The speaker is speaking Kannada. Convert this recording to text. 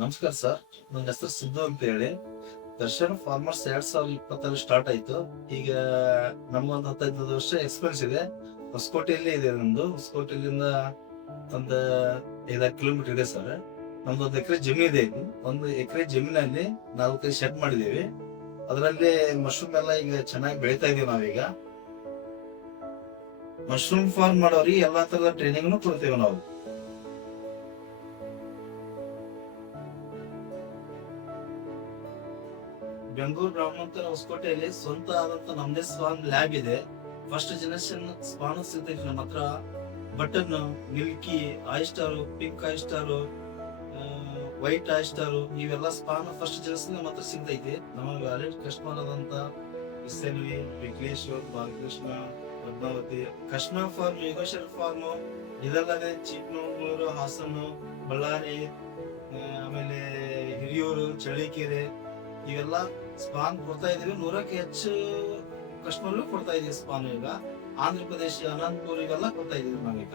ನಮಸ್ಕಾರ ಸರ್, ನನ್ನ ಹೆಸರು ಸಿದ್ದು ಅಂತ ಹೇಳಿ. ದರ್ಶನ್ ಫಾರ್ಮರ್ಸ್ 2020 ಸ್ಟಾರ್ಟ್ ಆಯ್ತು. ಈಗ ನಮ್ಗೊಂದು 15 ವರ್ಷ ಎಕ್ಸ್ಪೀರಿಯನ್ಸ್ ಇದೆ. ಹೊಸಕೋಟೆಯಲ್ಲಿ ಇದೆ ನಮ್ದು. ಹೊಸಕೋಟೆಯಿಂದ ಒಂದು 5 ಕಿಲೋಮೀಟರ್ ಇದೆ ಸರ್. ನಮ್ದು 1 ಎಕರೆ ಜಮೀನ್ ಇದೆ. ಇದು 1 ಎಕರೆ ಜಮೀನಲ್ಲಿ 4-5 ಶೆಡ್ ಮಾಡಿದೀವಿ. ಅದರಲ್ಲಿ ಮಶ್ರೂಮ್ ಎಲ್ಲ ಈಗ ಚೆನ್ನಾಗಿ ಬೆಳಿತಾ ಇದೀವಿ. ನಾವೀಗ ಮಶ್ರೂಮ್ ಫಾರ್ಮ್ ಮಾಡೋರಿಗೆ ಎಲ್ಲಾ ತರದ ಟ್ರೈನಿಂಗ್ ಕೊಡ್ತೇವೆ ನಾವು. ಬೆಂಗಳೂರು ಗ್ರಾಮಾಂತರ ಹೊಸಕೋಟೆಯಲ್ಲಿ ಸ್ವಂತ ಆದಂತ ನಮ್ದೇ ಸ್ಪಾನ್ ಲ್ಯಾಬ್ ಇದೆ. ಫಸ್ಟ್ ಜನರೇಷನ್ ಸ್ಪಾನ್ ಸಿಗ್ತೈತಿ ನಮ್ಮ ಹತ್ರ. Button, milky, oyster, pink oyster, white oyster, ಇವೆಲ್ಲ ಸ್ಪಾನ್ ಫಸ್ಟ್ ಜನರೇಷನ್ ನಮ್ಮ ಹತ್ರ ಸಿಗ್ತೈತಿ. ನಮಗೆ ವ್ಯಾಲಿಡ್ ಕಸ್ಟಮರ್ ಆದಂತ SLV, Vigneshwar, Balakrishna, Padmavathi, customer farm, Yogeshwara farm, ಇದಲ್ಲದೆ ಚಿಕ್ಕಮಗಳೂರು, ಹಾಸನ, ಬಳ್ಳಾರಿ, ಆಮೇಲೆ ಹಿರಿಯೂರು, ಚಳ್ಳಕೆರೆ, ಇವೆಲ್ಲ ಸ್ಪಾನ್ ಕೊಡ್ತಾ ಇದೀವಿ. 100ಕ್ಕೆ ಹೆಚ್ಚು ಕಸ್ಟಮರ್ ಕೊಡ್ತಾ ಇದೀವಿ ಸ್ಪಾನ್. ಈಗ ಆಂಧ್ರ ಪ್ರದೇಶ, ಅನಂತಪುರ ಇವೆಲ್ಲ ಕೊಡ್ತಾ ಇದೀವಿ ನಾವೀಗ.